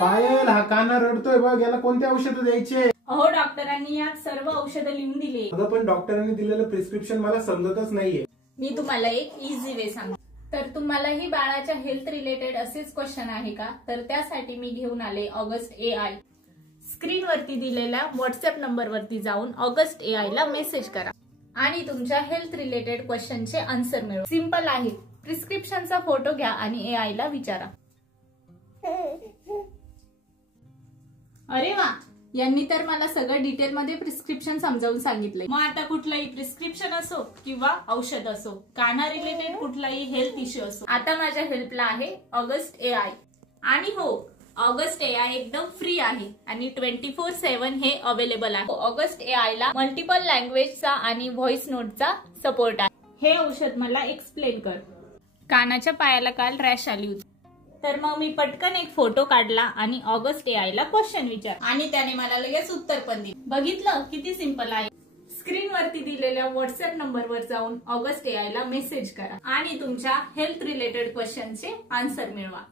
पायल, हा काना रडतोय बघ, याला कोणते औषध द्यायचे? अहो, डॉक्टरांनी यात सर्व औषधं लिहून दिली. अगं पण डॉक्टरांनी दिलेलं प्रिस्क्रिप्शन मला समजतच नाहीये. मी तुम्हाला एक इझी वे सांगते. तर तुम्हालाही बाळाच्या हेल्थ रिलेटेड असेच क्वेश्चन आहे का? तर त्यासाठी मी घेऊन आले ऑगस्ट AI. स्क्रीनवरती दिलेल्या व्हॉट्सअप नंबरवरती जाऊन ऑगस्ट AI ला मेसेज करा आणि तुमच्या हेल्थ रिलेटेड क्वेश्चनचे आन्सर मिळवा. सिंपल आहे. प्रिस्क्रिप्शनचा फोटो घ्या आणि AI ला विचारा. अरे वा, यांनी तर मला सगळं डिटेलमध्ये प्रिस्क्रिप्शन समजावून सांगितलंय. मग आता कुठलंही प्रिस्क्रिप्शन असो किंवा औषध असो, काना रिलेटेड कुठलाही हेल्थ इश्यू असो, आता माझ्या हेल्पला आहे ऑगस्ट AI. आणि हो, ऑगस्ट AI एकदम फ्री आहे आणि 24/7 हे अवेलेबल आहे. ऑगस्ट AI ला मल्टिपल लँग्वेजचा आणि व्हॉइस नोटचा सपोर्ट आहे. हे औषध मला एक्सप्लेन कर. कानाच्या पायाला काल रॅश आली होती, तर मग मी पटकन एक फोटो काढला आणि ऑगस्ट AI ला क्वेश्चन विचार आणि त्याने मला लगेच उत्तर पण दिले. बघितलं किती सिंपल आहे. स्क्रीनवरती दिलेल्या व्हॉट्सअप नंबरवर जाऊन ऑगस्ट AI ला मेसेज करा आणि तुमच्या हेल्थ रिलेटेड क्वेश्चनचे आन्सर मिळवा.